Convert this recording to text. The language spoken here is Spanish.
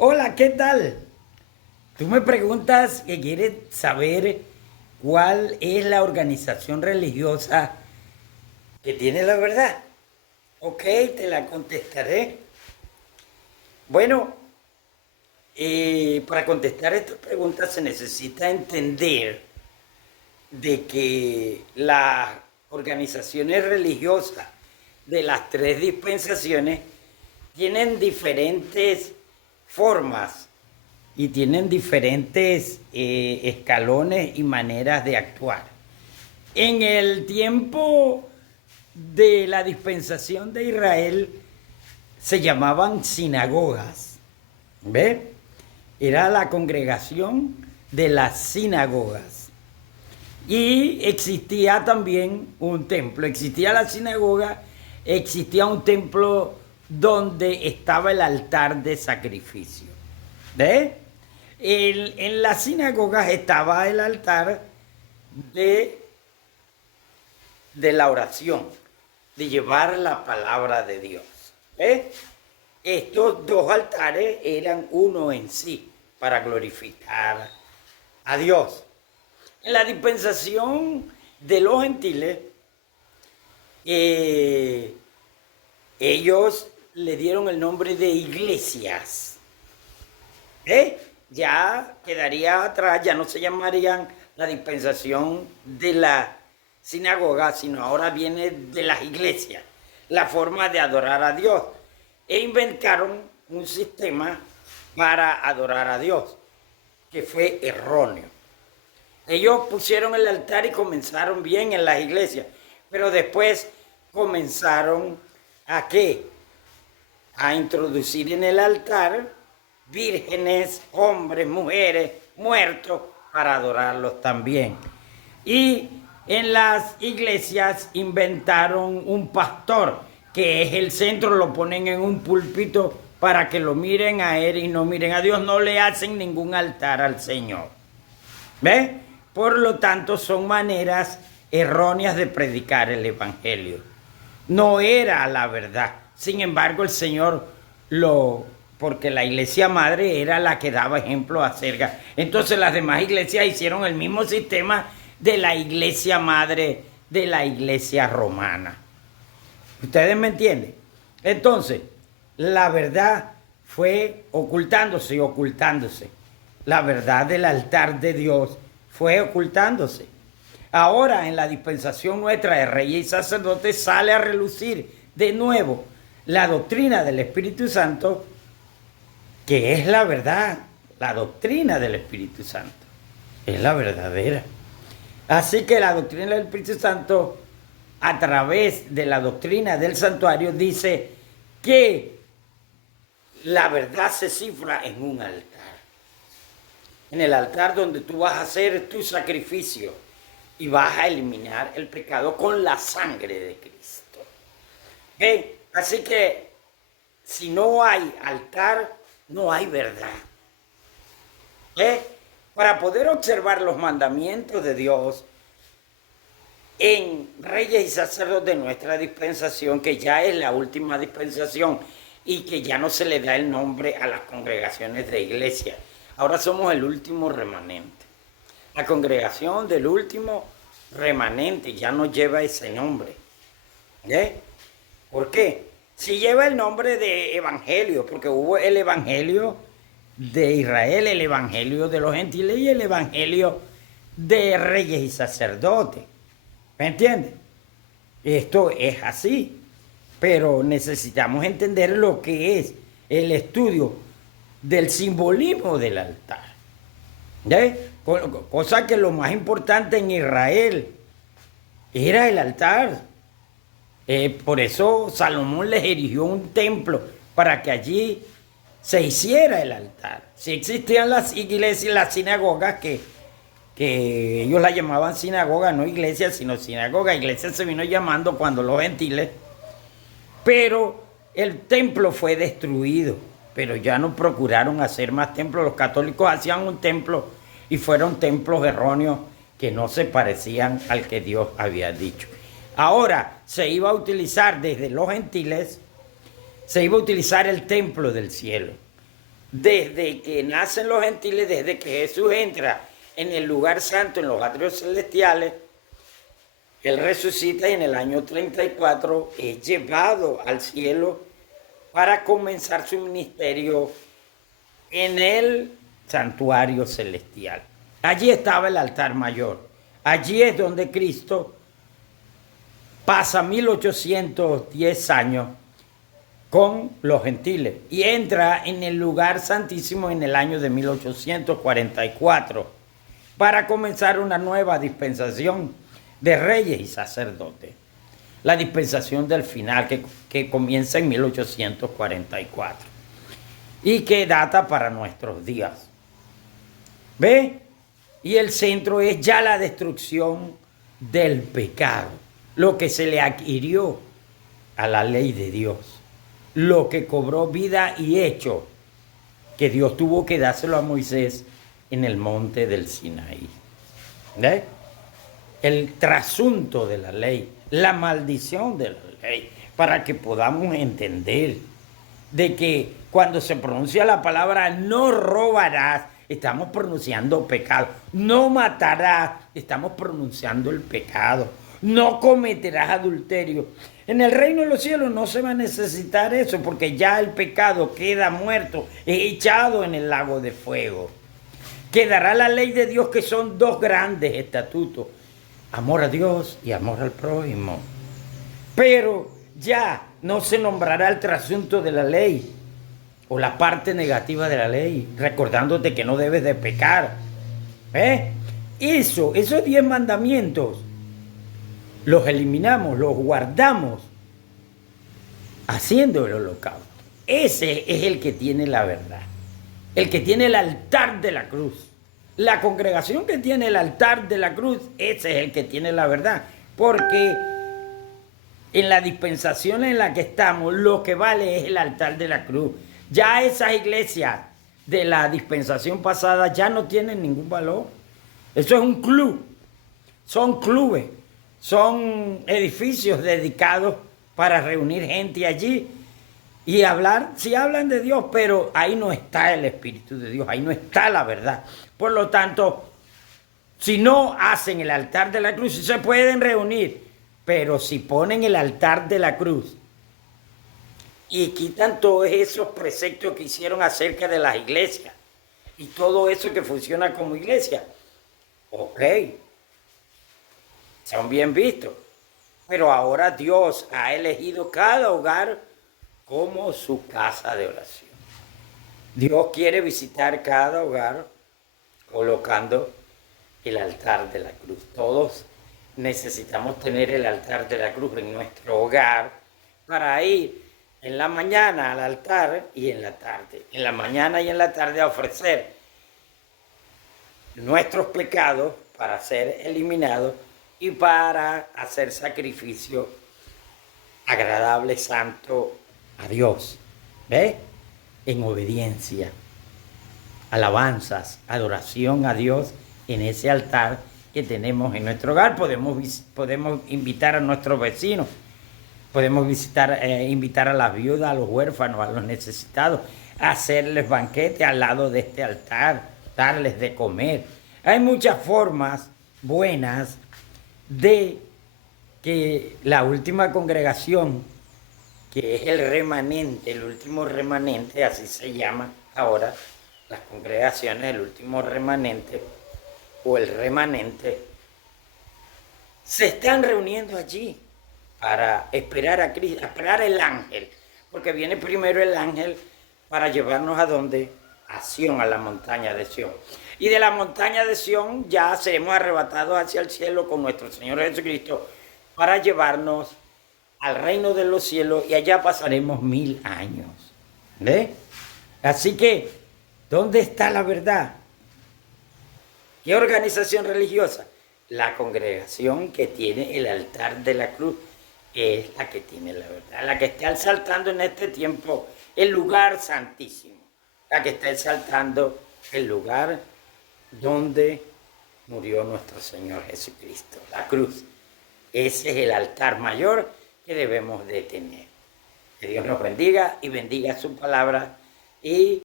Hola, ¿qué tal? Tú me preguntas que quieres saber cuál es la organización religiosa que tiene la verdad. Ok, te la contestaré. Bueno, para contestar estas preguntas se necesita entender de que las organizaciones religiosas de las tres dispensaciones tienen diferentes formas y tienen diferentes escalones y maneras de actuar. En el tiempo de la dispensación de Israel se llamaban sinagogas, ¿ve? Era la congregación de las sinagogas. Y existía también un templo, existía la sinagoga, existía un templo donde estaba el altar de sacrificio. ¿Ve? En las sinagogas estaba el altar de, de la oración, de llevar la palabra de Dios. ¿Ve? Estos dos altares eran uno en sí para glorificar a Dios. En la dispensación de los gentiles, ellos le dieron el nombre de iglesias. Ya quedaría atrás, ya no se llamarían la dispensación de la sinagoga, sino ahora viene de las iglesias, la forma de adorar a Dios. E inventaron un sistema para adorar a Dios, que fue erróneo. Ellos pusieron el altar y comenzaron bien en las iglesias, pero después comenzaron ¿a qué? A introducir en el altar vírgenes, hombres, mujeres, muertos, para adorarlos también. Y en las iglesias inventaron un pastor, que es el centro, lo ponen en un púlpito para que lo miren a él y no miren a Dios, no le hacen ningún altar al Señor. ¿Ve? Por lo tanto, son maneras erróneas de predicar el evangelio. No era la verdad. Sin embargo, el Señor porque la iglesia madre era la que daba ejemplo acerca. Entonces las demás iglesias hicieron el mismo sistema de la iglesia madre, de la iglesia romana. ¿Ustedes me entienden? Entonces, la verdad fue ocultándose y ocultándose. La verdad del altar de Dios fue ocultándose. Ahora, en la dispensación nuestra de reyes y sacerdotes, sale a relucir de nuevo la doctrina del Espíritu Santo, que es la verdad. La doctrina del Espíritu Santo es la verdadera. Así que la doctrina del Espíritu Santo, a través de la doctrina del santuario, dice que la verdad se cifra en un altar. En el altar donde tú vas a hacer tu sacrificio y vas a eliminar el pecado con la sangre de Cristo. ¿Okay? Así que si no hay altar, no hay verdad. Para poder observar los mandamientos de Dios en reyes y sacerdotes de nuestra dispensación, que ya es la última dispensación y que ya no se le da el nombre a las congregaciones de iglesia. Ahora somos el último remanente. La congregación del último remanente ya no lleva ese nombre. ¿Por qué? Si lleva el nombre de evangelio, porque hubo el evangelio de Israel, el evangelio de los gentiles y el evangelio de reyes y sacerdotes. ¿Me entiendes? Esto es así, pero necesitamos entender lo que es el estudio del simbolismo del altar. Cosa que lo más importante en Israel era el altar. Por eso Salomón les erigió un templo para que allí se hiciera el altar. Si existían las iglesias, las sinagogas, que ellos la llamaban sinagoga, no iglesia, sino sinagoga. Iglesia se vino llamando cuando los gentiles. Pero el templo fue destruido. Pero ya no procuraron hacer más templos. Los católicos hacían un templo y fueron templos erróneos que no se parecían al que Dios había dicho. Ahora se iba a utilizar desde los gentiles, se iba a utilizar el templo del cielo. desde que nacen los gentiles, desde que Jesús entra en el lugar santo, en los atrios celestiales, Él resucita y en el año 34 es llevado al cielo para comenzar su ministerio en el santuario celestial. Allí estaba el altar mayor. Allí es donde Cristo pasa 1810 años con los gentiles y entra en el lugar santísimo en el año de 1844 para comenzar una nueva dispensación de reyes y sacerdotes. La dispensación del final que comienza en 1844 y que data para nuestros días. ¿Ve? Y el centro es ya la destrucción del pecado, lo que se le adhirió a la ley de Dios, lo que cobró vida y hecho, que Dios tuvo que dárselo a Moisés en el monte del Sinaí. ¿Ve? El trasunto de la ley, la maldición de la ley, para que podamos entender de que cuando se pronuncia la palabra no robarás, estamos pronunciando pecado. No matarás, estamos pronunciando el pecado. No cometerás adulterio. En el reino de los cielos no se va a necesitar eso porque ya el pecado queda muerto, echado en el lago de fuego. Quedará la ley de Dios, que son dos grandes estatutos: amor a Dios y amor al prójimo. Pero ya no se nombrará el trasunto de la ley o la parte negativa de la ley, recordándote que no debes de pecar. Esos 10 mandamientos los eliminamos, los guardamos haciendo el holocausto. Ese es el que tiene la verdad, el que tiene el altar de la cruz. La congregación que tiene el altar de la cruz, ese es el que tiene la verdad. Porque en la dispensación en la que estamos, lo que vale es el altar de la cruz. Ya esas iglesias de la dispensación pasada ya no tienen ningún valor. Eso es un club. Son clubes. Son edificios dedicados para reunir gente allí y hablar. Sí hablan de Dios, pero ahí no está el Espíritu de Dios. Ahí no está la verdad. Por lo tanto, si no hacen el altar de la cruz, sí se pueden reunir, pero si ponen el altar de la cruz y quitan todos esos preceptos que hicieron acerca de las iglesias y todo eso que funciona como iglesia, ok, son bien vistos. Pero ahora Dios ha elegido cada hogar como su casa de oración. Dios quiere visitar cada hogar colocando el altar de la cruz. Todos necesitamos tener el altar de la cruz en nuestro hogar para ir en la mañana al altar y en la tarde. En la mañana y en la tarde a ofrecer nuestros pecados para ser eliminados y para hacer sacrificio agradable, santo a Dios. ¿Ves? En obediencia, alabanzas, adoración a Dios en ese altar que tenemos en nuestro hogar. Podemos invitar a nuestros vecinos, podemos invitar a las viudas, a los huérfanos, a los necesitados, a hacerles banquete al lado de este altar, darles de comer. Hay muchas formas buenas de que la última congregación, que es el remanente, el último remanente, así se llama ahora, las congregaciones, el último remanente o el remanente, se están reuniendo allí para esperar a Cristo, esperar el ángel, porque viene primero el ángel para llevarnos a donde, a Sión, a la montaña de Sión. Y de la montaña de Sión ya seremos arrebatados hacia el cielo con nuestro Señor Jesucristo para llevarnos al reino de los cielos y allá pasaremos 1000 años. ¿Ve? Así que, ¿dónde está la verdad? ¿Qué organización religiosa? La congregación que tiene el altar de la cruz es la que tiene la verdad, la que está exaltando en este tiempo el lugar santísimo, la que está exaltando el lugar donde murió nuestro Señor Jesucristo, la cruz. Ese es el altar mayor que debemos de tener. Que Dios nos bendiga y bendiga su palabra y